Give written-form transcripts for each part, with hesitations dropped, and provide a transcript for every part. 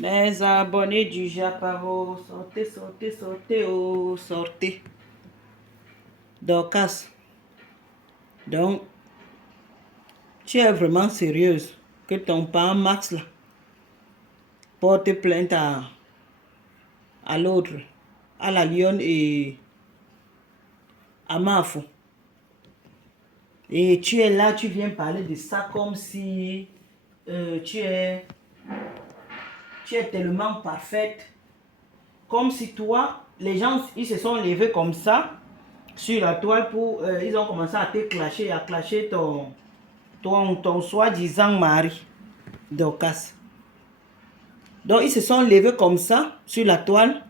Mes abonnés du Japaro, sortez, sortez, sortez, oh, sortez. Dorcas, donc, tu es vraiment sérieuse que ton père Max là, porte plainte à l'autre, à la lionne et à Mafou. Et tu es là, tu viens parler de ça comme si tu es tellement parfaite. Comme si toi, les gens, ils se sont levés comme ça sur la toile pour... ils ont commencé à te clasher, à clasher ton soi-disant mari, Dorcas. Donc, ils se sont levés comme ça sur la toile.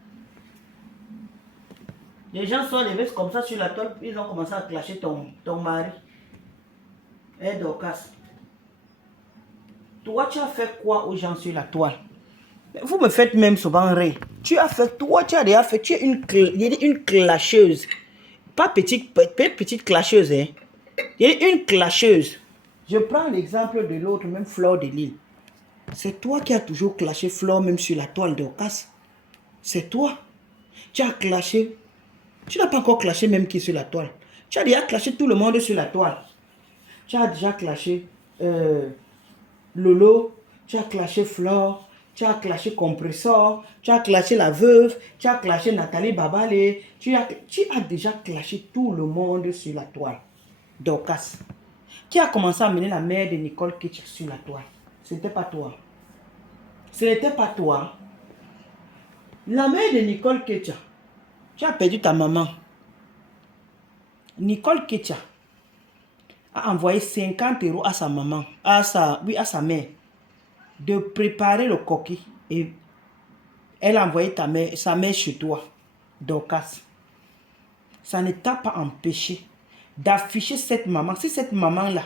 Les gens sont levés comme ça sur la toile, ils ont commencé à clasher ton mari. Eh, Dorcas. Toi, tu as fait quoi aux gens sur la toile? Vous me faites même souvent rire. Tu as fait, toi, tu as déjà fait, tu es une clasheuse. Pas petite clasheuse, hein. Une clasheuse. Je prends l'exemple de l'autre, même Fleur de Lille. C'est toi qui as toujours clashé Fleur, même sur la toile d'Orcas. C'est toi. Tu as clashé. Tu n'as pas encore clashé même qui sur la toile. Tu as déjà clashé tout le monde sur la toile. Tu as déjà clashé Lolo. Tu as clashé Fleur. Tu as clashé Compressor. Tu as clashé la veuve. Tu as clashé Nathalie Babale. Tu as déjà clashé tout le monde sur la toile d'Orcas. Qui a commencé à mener la mère de Nicole Kitsch sur la toile? Ce n'était pas toi. Ce n'était pas toi. La mère de Nicole Kitsch, tu as perdu ta maman. Nicole Kitsch a envoyé 50 € à sa maman, à sa mère, de préparer le coquille. Et elle a envoyé sa mère chez toi, Dorcas. Ça ne t'a pas empêché d'afficher cette maman. Si cette maman-là,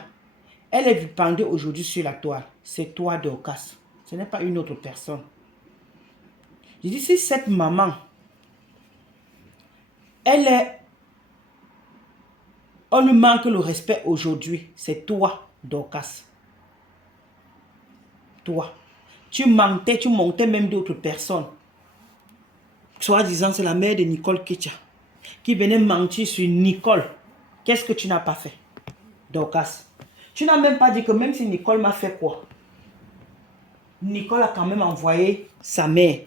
elle est pendue aujourd'hui sur la toile, c'est toi, Dorcas. Ce n'est pas une autre personne. Je dis, si cette maman, on lui manque le respect aujourd'hui, c'est toi, Dorcas. Toi. Tu montais même d'autres personnes. Soit disant, c'est la mère de Nicole Kitsch qui venait mentir sur Nicole. Qu'est-ce que tu n'as pas fait, Dorcas? Tu n'as même pas dit que même si Nicole m'a fait quoi, Nicole a quand même envoyé sa mère.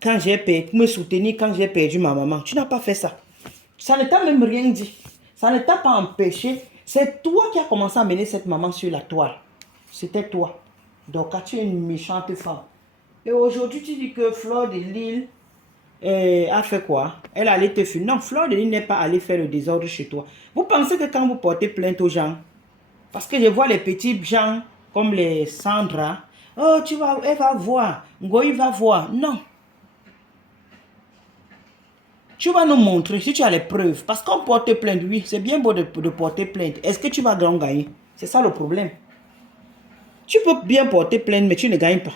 Quand j'ai perdu, pour me soutenir quand j'ai perdu ma maman. Tu n'as pas fait ça. Ça ne t'a même rien dit. Ça ne t'a pas empêché. C'est toi qui as commencé à mener cette maman sur la toile. C'était toi. Donc, tu es une méchante femme. Et aujourd'hui, tu dis que Fleur de Lille a fait quoi? Elle allait te fuir. Non, Fleur de Lille n'est pas allée faire le désordre chez toi. Vous pensez que quand vous portez plainte aux gens, parce que je vois les petits gens comme les Sandra, oh, elle va voir. Ngoï va voir. Non. Tu vas nous montrer si tu as les preuves. Parce qu'on porte plainte, oui, c'est bien beau de porter plainte. Est-ce que tu vas gagner? C'est ça le problème. Tu peux bien porter plainte, mais tu ne gagnes pas.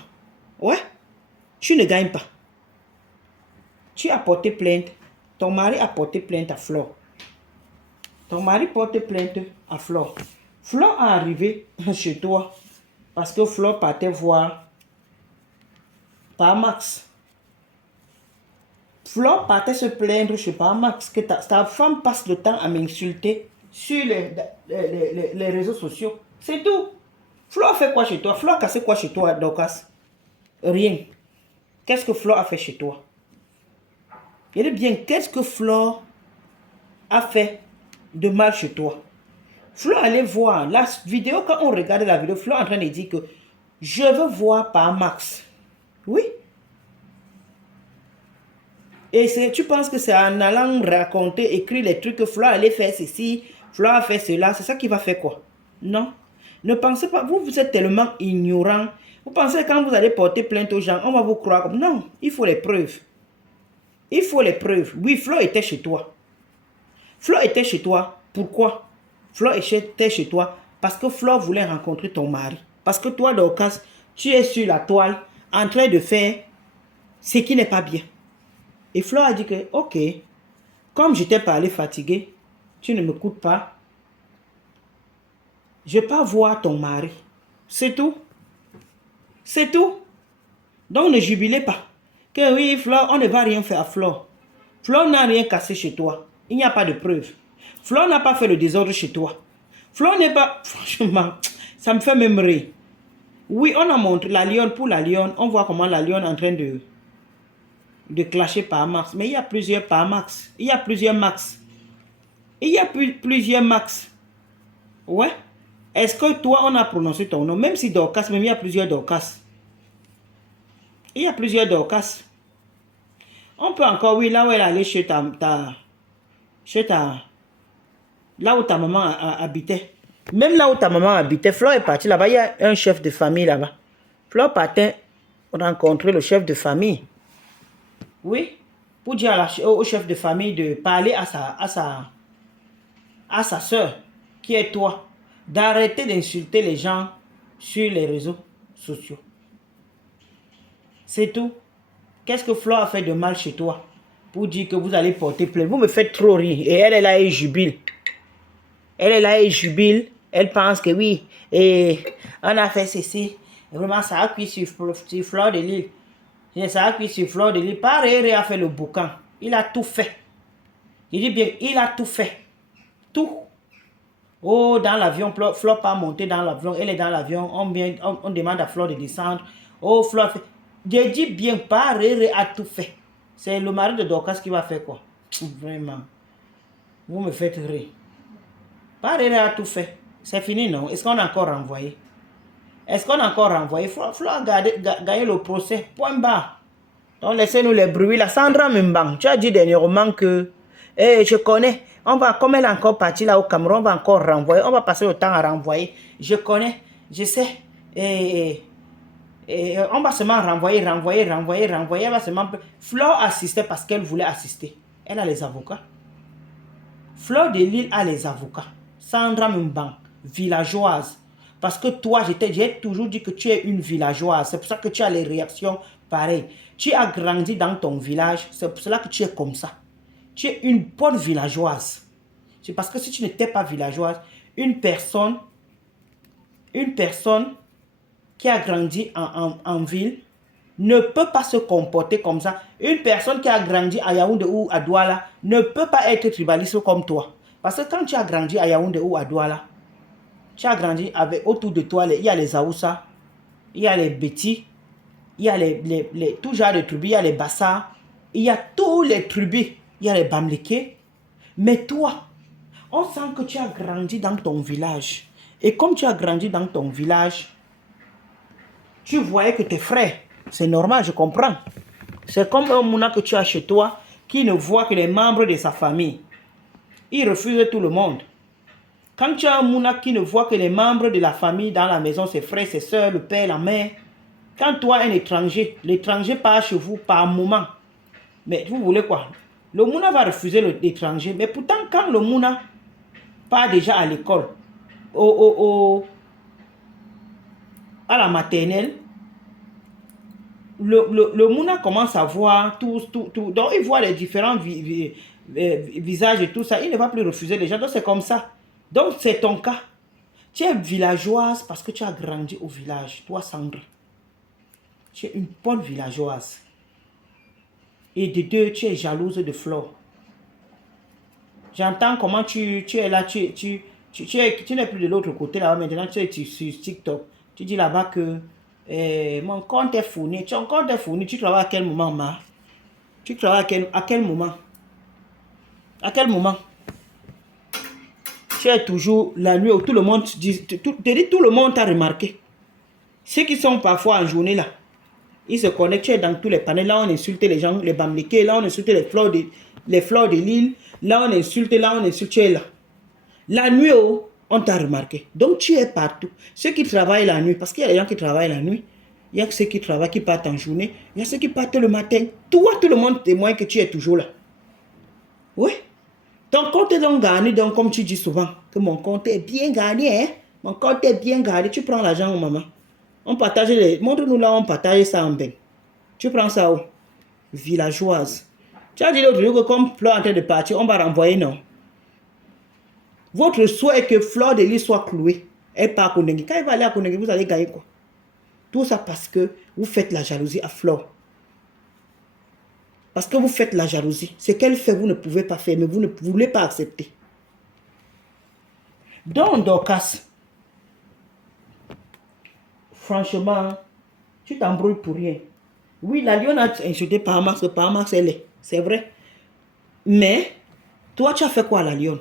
Ouais, tu ne gagnes pas. Tu as porté plainte. Ton mari a porté plainte à Flore. Ton mari porte plainte à Flore. Flore est arrivé chez toi parce que Flore partait voir par Max. Flore partait se plaindre chez par Max que ta femme passe le temps à m'insulter sur les réseaux sociaux. C'est tout. Flore fait quoi chez toi? Flore a cassé quoi chez toi, Dorcas? Rien. Qu'est-ce que Flore a fait chez toi? Je dis bien, qu'est-ce que Flore a fait de mal chez toi? Flore allait voir la vidéo, quand on regarde la vidéo, Flore est en train de dire que je veux voir par Max. Oui. Et tu penses que c'est en allant raconter, écrire les trucs que Flore allait faire ceci, Flore a fait cela, c'est ça qui va faire quoi? Non. Ne pensez pas, vous êtes tellement ignorant. Vous pensez que quand vous allez porter plainte aux gens, on va vous croire comme... Non, il faut les preuves. Il faut les preuves. Oui, Flore était chez toi. Flore était chez toi. Pourquoi? Flore était chez toi parce que Flore voulait rencontrer ton mari. Parce que toi, Dorcas, tu es sur la toile en train de faire ce qui n'est pas bien. Et Flore a dit que, ok, comme je t'ai parlé fatigué, tu ne m'écoutes pas, je ne vais pas voir ton mari. C'est tout. C'est tout. Donc ne jubilez pas. Que oui, Flore, on ne va rien faire à Flore. Flore n'a rien cassé chez toi. Il n'y a pas de preuve. Flore n'a pas fait le désordre chez toi. Flore n'est pas... Franchement, ça me fait même rire. Oui, on a montré la lionne pour la lionne. On voit comment la lionne est en train de clasher par Max. Mais il y a plusieurs par Max. Il y a plusieurs Max. Il y a plusieurs Max. Ouais. Est-ce que toi, on a prononcé ton nom? Même si Dorcas, même il y a plusieurs Dorcas. Il y a plusieurs Dorcas. On peut encore, oui, là où elle est allée chez là où ta maman habitait. Même là où ta maman habitait, Flore est partie là-bas. Il y a un chef de famille là-bas. Flore partait rencontrer le chef de famille. Oui. Pour dire au chef de famille de parler à sa soeur, qui est toi, d'arrêter d'insulter les gens sur les réseaux sociaux. C'est tout. Qu'est-ce que Flore a fait de mal chez toi pour dire que vous allez porter plainte? Vous me faites trop rire. Et elle est là et jubile. Elle est là et jubile. Elle pense que oui. Et on a fait ceci. Et vraiment, ça a cuit sur Fleur de Lys. Ça a cuit sur Fleur de Lys. Pareil, a fait le boucan. Il a tout fait. Il dit bien, il a tout fait. Tout. Oh, dans l'avion, Flore pas monter dans l'avion. Elle est dans l'avion. On demande à Flore de descendre. Oh, Flore fait. J'ai dit bien, pareil, a tout fait. C'est le mari de Dorcas qui va faire quoi? Vraiment. Vous me faites rire. Pareil, a tout fait. C'est fini, non? Est-ce qu'on a encore renvoyé? Est-ce qu'on a encore renvoyé? Flore a gagné le procès. Point barre. Donc, laissez-nous les bruits. La Sandra Mbang, tu as dit dernièrement que je connais. On va, comme elle est encore partie là au Cameroun, on va encore renvoyer. On va passer le temps à renvoyer. Je connais, je sais. On va seulement renvoyer. Elle va seulement... Flore assistait parce qu'elle voulait assister. Elle a les avocats. Fleur de Lys a les avocats. Sandra Mbang, villageoise. Parce que toi, j'ai toujours dit que tu es une villageoise. C'est pour ça que tu as les réactions pareilles. Tu as grandi dans ton village. C'est pour cela que tu es comme ça. Tu es une bonne villageoise. C'est parce que si tu n'étais pas villageoise, une personne qui a grandi en ville ne peut pas se comporter comme ça. Une personne qui a grandi à Yaoundé ou à Douala ne peut pas être tribaliste comme toi. Parce que quand tu as grandi à Yaoundé ou à Douala, tu as grandi avec autour de toi, il y a les Aoussa, il y a les Bétis, il y a tout genre de tribus, il y a les Bassa, il y a tous les tribus, il y a les Bamléké. Mais toi, on sent que tu as grandi dans ton village. Et comme tu as grandi dans ton village, tu voyais que tes frères, c'est normal, je comprends. C'est comme un mouna que tu as chez toi qui ne voit que les membres de sa famille. Il refuse tout le monde. Quand tu as un mouna qui ne voit que les membres de la famille dans la maison, ses frères, ses soeurs, le père, la mère, quand toi, un étranger, l'étranger part chez vous par moment. Mais vous voulez quoi? Le mouna va refuser l'étranger. Mais pourtant, quand le mouna part déjà à l'école, à la maternelle, le mouna commence à voir tout. Donc, il voit les différents visages et tout ça. Il ne va plus refuser les gens. Donc, c'est comme ça. Donc, c'est ton cas. Tu es villageoise parce que tu as grandi au village. Toi, Sandra. Tu es une bonne villageoise. Et de deux, tu es jalouse de Flore. J'entends comment tu es là. Tu n'es plus de l'autre côté là. Maintenant, tu es sur TikTok. Tu dis là-bas que mon compte est fourni. Ton compte est fourni. Tu travailles à quel moment, ma? Tu travailles à quel moment? À quel moment? Tu es toujours la nuit où tout le monde te dit, tout le monde t'a remarqué. Ceux qui sont parfois en journée là, ils se connectent, tu es dans tous les panels. Là, on insulte les gens, les Bamléké. Là, on insulte les fleurs de Lys. Là, on insulte, tu es là. La nuit, oh, on t'a remarqué. Donc, tu es partout. Ceux qui travaillent la nuit, parce qu'il y a des gens qui travaillent la nuit. Il y a ceux qui travaillent, qui partent en journée. Il y a ceux qui partent le matin. Toi, tout le monde témoigne que tu es toujours là. Oui. Ton compte est donc gagné, donc comme tu dis souvent, que mon compte est bien gagné, hein? Mon compte est bien gagné. Tu prends l'argent au maman. On partage montre-nous là, on partage ça en bain. Tu prends ça où? Villageoise. Tu as dit l'autre jour que comme Flore est en train de partir, on va renvoyer, non? Votre souhait est que Fleur de Lys soit clouée. Elle part à Kondengi. Quand elle va aller à Kondengi, vous allez gagner quoi? Tout ça parce que vous faites la jalousie à Flore. Parce que vous faites la jalousie. Ce qu'elle fait, vous ne pouvez pas faire, mais vous ne voulez pas accepter. Donc, Dorcas, franchement, tu t'embrouilles pour rien. Oui, la lionne a insulté Paramax, que Paramax, elle est. C'est vrai. Mais, toi, tu as fait quoi à la lionne?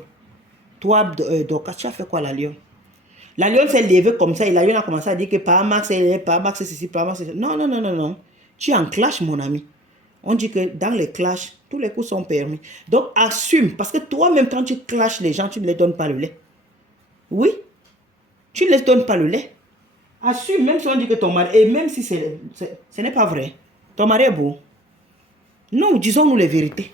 Toi, Dorcas, tu as fait quoi à la lionne? La lionne s'est levée comme ça et la lionne a commencé à dire que Paramax, elle est, Paramax, c'est ceci, Paramax, c'est ceci. Non, non, non, non, non. Tu es en clash, mon ami. On dit que dans les clashs, tous les coups sont permis. Donc, assume. Parce que toi-même, quand tu clashes les gens, tu ne les donnes pas le lait. Oui. Tu ne les donnes pas le lait. Assume, même si on dit que ton mari... Et même si ce n'est pas vrai. Ton mari est beau. Non, disons-nous les vérités.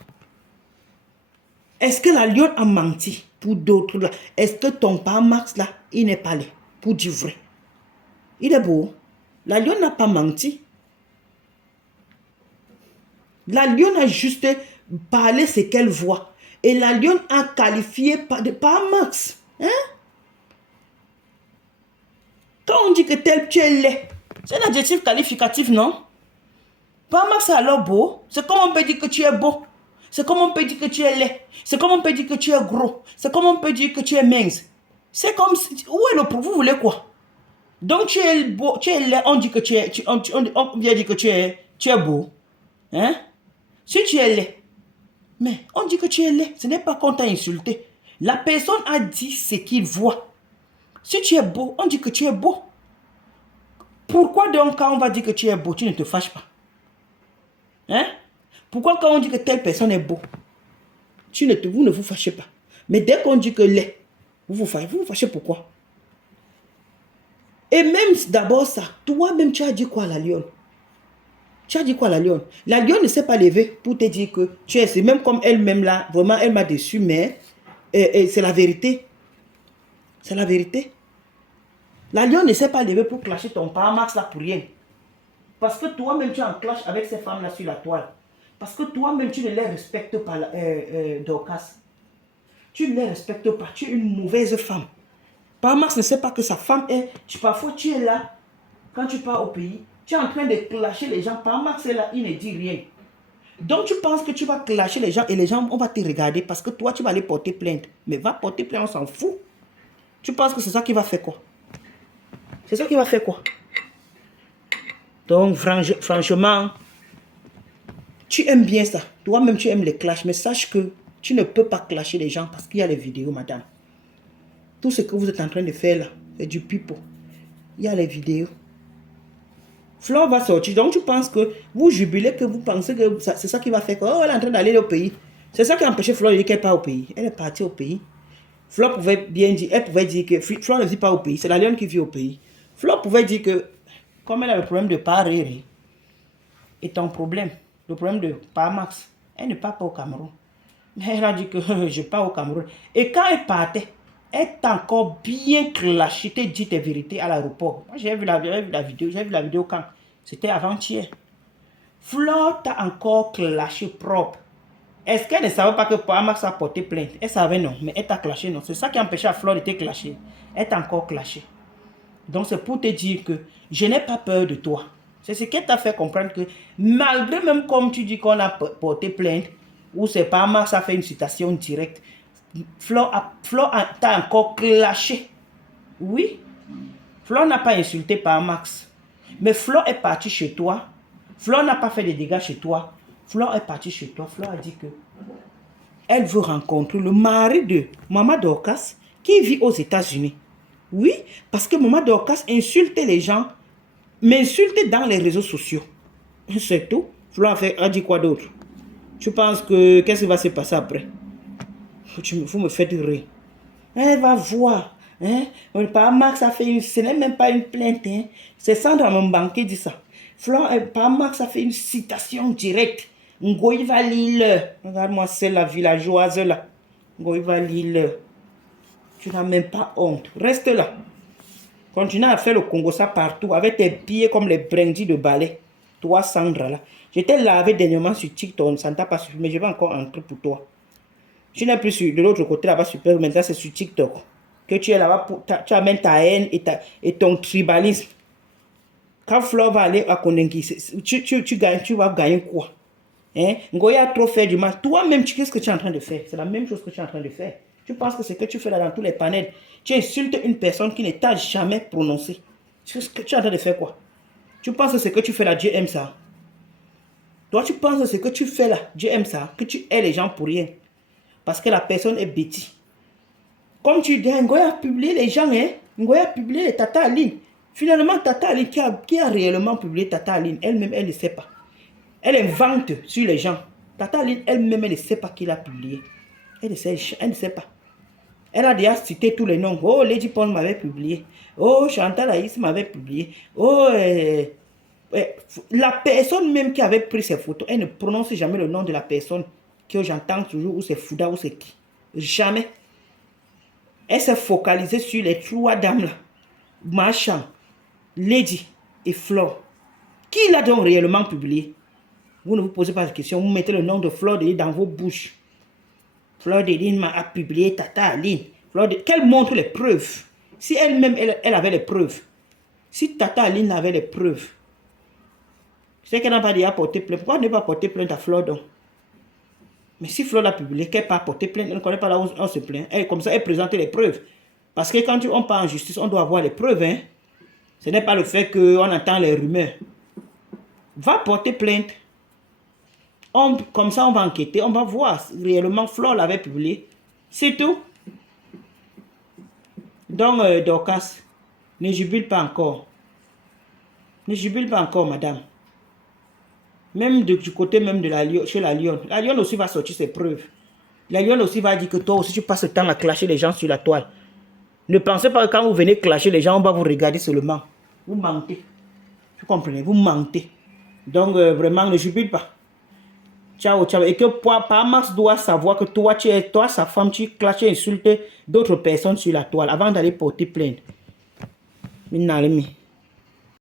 Est-ce que la lionne a menti pour d'autres là? Est-ce que ton père Max là, il n'est pas là pour dire vrai? Il est beau. La lionne n'a pas menti. La lionne a juste parlé ce qu'elle voit. Et la lionne a qualifié par Max. Hein? Quand on dit que tel tu es laid, c'est un adjectif qualificatif, non? Par Max c'est alors beau. C'est comme on peut dire que tu es beau. C'est comme on peut dire que tu es laid. C'est comme on peut dire que tu es gros. C'est comme on peut dire que tu es mince. C'est comme... Où est le problème? Vous voulez quoi? Donc tu es beau, tu es laid, on dit que tu es... On vient dire que tu es beau. Hein? Si tu es laid, mais on dit que tu es laid. Ce n'est pas qu'on t'a insulté. La personne a dit ce qu'il voit. Si tu es beau, on dit que tu es beau. Pourquoi donc quand on va dire que tu es beau, tu ne te fâches pas? Hein? Pourquoi quand on dit que telle personne est beau, vous ne vous fâchez pas? Mais dès qu'on dit que laid, vous vous fâchez pourquoi? Et même d'abord ça, toi-même tu as dit quoi à la lionne? Tu as dit quoi à la lionne? La lionne ne s'est pas levée pour te dire que tu es... C'est même comme elle-même là, vraiment elle m'a déçu, mais c'est la vérité. C'est la vérité. La lionne ne s'est pas levée pour clasher ton père Max là pour rien. Parce que toi-même tu es en clash avec ces femmes là sur la toile. Parce que toi-même tu ne les respectes pas, Dorcas. Tu ne les respectes pas, tu es une mauvaise femme. Père Max ne sait pas que sa femme est... Parfois tu es là, quand tu pars au pays, tu es en train de clasher les gens. Père Max est là, il ne dit rien. Donc tu penses que tu vas clasher les gens et les gens, on va te regarder parce que toi tu vas aller porter plainte. Mais va porter plainte, on s'en fout. Tu penses que c'est ça qui va faire quoi? C'est ça qui va faire quoi? Donc franchement, tu aimes bien ça. Toi-même tu aimes les clashs, mais sache que tu ne peux pas clasher les gens parce qu'il y a les vidéos, madame. Tout ce que vous êtes en train de faire là, c'est du pipeau. Il y a les vidéos. Flore va sortir. Donc tu penses que vous jubilez, que vous pensez que c'est ça qui va faire quoi? Oh, elle est en train d'aller au pays. C'est ça qui a empêché Flore de dire qu'elle part au pays. Elle est partie au pays. Flore pouvait bien dire, elle pouvait dire que Flore ne vit pas au pays. C'est la lionne qui vit au pays. Flore pouvait dire que, comme elle a le problème de parler, et ton problème, le problème de Paramax, elle ne part pas au Cameroun. Mais elle a dit que je pars au Cameroun. Et quand elle partait, elle t'a encore bien clashé, t'as dit tes vérités à l'aéroport. Moi, j'ai vu la vidéo quand? C'était avant-hier. Flore t'a encore clashé propre. Est-ce qu'elle ne savait pas que Paramax a porté plainte? Elle savait non, mais elle t'a clashé non. C'est ça qui a empêché à Flore de te clasher. Elle t'a encore clashé. Donc c'est pour te dire que je n'ai pas peur de toi. C'est ce qui t'a fait comprendre que malgré même comme tu dis qu'on a porté plainte, ou c'est Paramax a fait une citation directe, Flore t'a encore clashé. Oui, Flore n'a pas insulté Paramax. Mais Flore est partie chez toi. Flore n'a pas fait de dégâts chez toi. Flore est partie chez toi. Flore a dit que elle veut rencontrer le mari de Maman Dorcas qui vit aux États-Unis. Oui, parce que Maman Dorcas insulte les gens, m'insulte dans les réseaux sociaux. C'est tout. Flore a dit quoi d'autre? Tu penses que qu'est-ce qui va se passer après? Vous me faites rire. Elle va voir. Hein? Paramax a fait une... Ce n'est même pas une plainte. Hein? C'est Sandra, mon banquier, qui dit ça. Paramax a fait une citation directe. Ngoïva Lille. Regarde-moi, c'est la villageoise là. Ngoïva Lille. Tu n'as même pas honte. Reste là. Continue à faire le Congo ça partout avec tes pieds comme les brindilles de balai. Toi, Sandra là. Je t'ai lavé dernièrement sur TikTok. Ça ne t'a pas suffi, mais je vais encore entrer pour toi. Je n'ai plus sur de l'autre côté là-bas super. Maintenant, c'est sur TikTok. Que tu es là-bas, tu amènes ta haine et ton tribalisme. Quand Flore va aller à Konengi, tu vas gagner quoi? Hein? Ngoya a trop fait du mal. Toi-même, qu'est-ce que tu es en train de faire? C'est la même chose que tu es en train de faire. Tu penses que ce que tu fais là dans tous les panels, tu insultes une personne qui ne t'a jamais prononcé. Tu es en train de faire quoi? Tu penses que ce que tu fais là, Dieu aime ça? Toi, tu penses que ce que tu fais là, Dieu aime ça? Que tu aides les gens pour rien. Parce que la personne est bêtise. Comme tu dis, Ngoya a publié les gens, hein? Ngoya a publié Tata Aline. Finalement, Tata Aline, qui a réellement publié Tata Aline, elle-même, elle ne sait pas. Elle invente sur les gens. Tata Aline, elle-même, elle ne sait pas qui l'a publié. Elle ne sait pas. Elle a déjà cité tous les noms. Oh, Lady Paul m'avait publié. Oh, Chantal Aïs m'avait publié. Oh, la personne même qui avait pris ces photos, elle ne prononce jamais le nom de la personne que j'entends toujours, ou c'est Fouda, ou c'est qui. Jamais. Elle s'est focalisée sur les 3 dames là. Marchand, Lady et Flore. Qui l'a donc réellement publié? Vous ne vous posez pas de question. Vous mettez le nom de Flore dans vos bouches. Flore de Lynn a publié Tata Aline. Qu'elle montre les preuves. Si elle-même, elle avait les preuves. Si Tata Aline avait les preuves. C'est qu'elle n'a pas déjà porté plainte. Pourquoi ne pas porter plainte à Flore donc? Mais si Flore l'a publié, qu'elle n'a pas porté plainte, elle ne connaît pas là où on se plaint. Elle, comme ça, elle présente les preuves. Parce que quand on part en justice, on doit avoir les preuves. Hein? Ce n'est pas le fait qu'on entend les rumeurs. Va porter plainte. Comme ça, on va enquêter. On va voir si réellement Flore l'avait publié. C'est tout. Donc, Dorcas, ne jubile pas encore. Ne jubile pas encore, madame. Même du côté même de chez la Lionne. La Lionne aussi va sortir ses preuves. La Lionne aussi va dire que toi aussi, tu passes le temps à clasher les gens sur la toile. Ne pensez pas que quand vous venez clasher les gens, on va vous regarder seulement. Vous mentez. Vous comprenez? Vous mentez. Donc, vraiment, ne jubile pas. Ciao, ciao. Et que Parmax doit savoir que toi, sa femme, tu clashes et insultes d'autres personnes sur la toile avant d'aller porter plainte. Minalemi.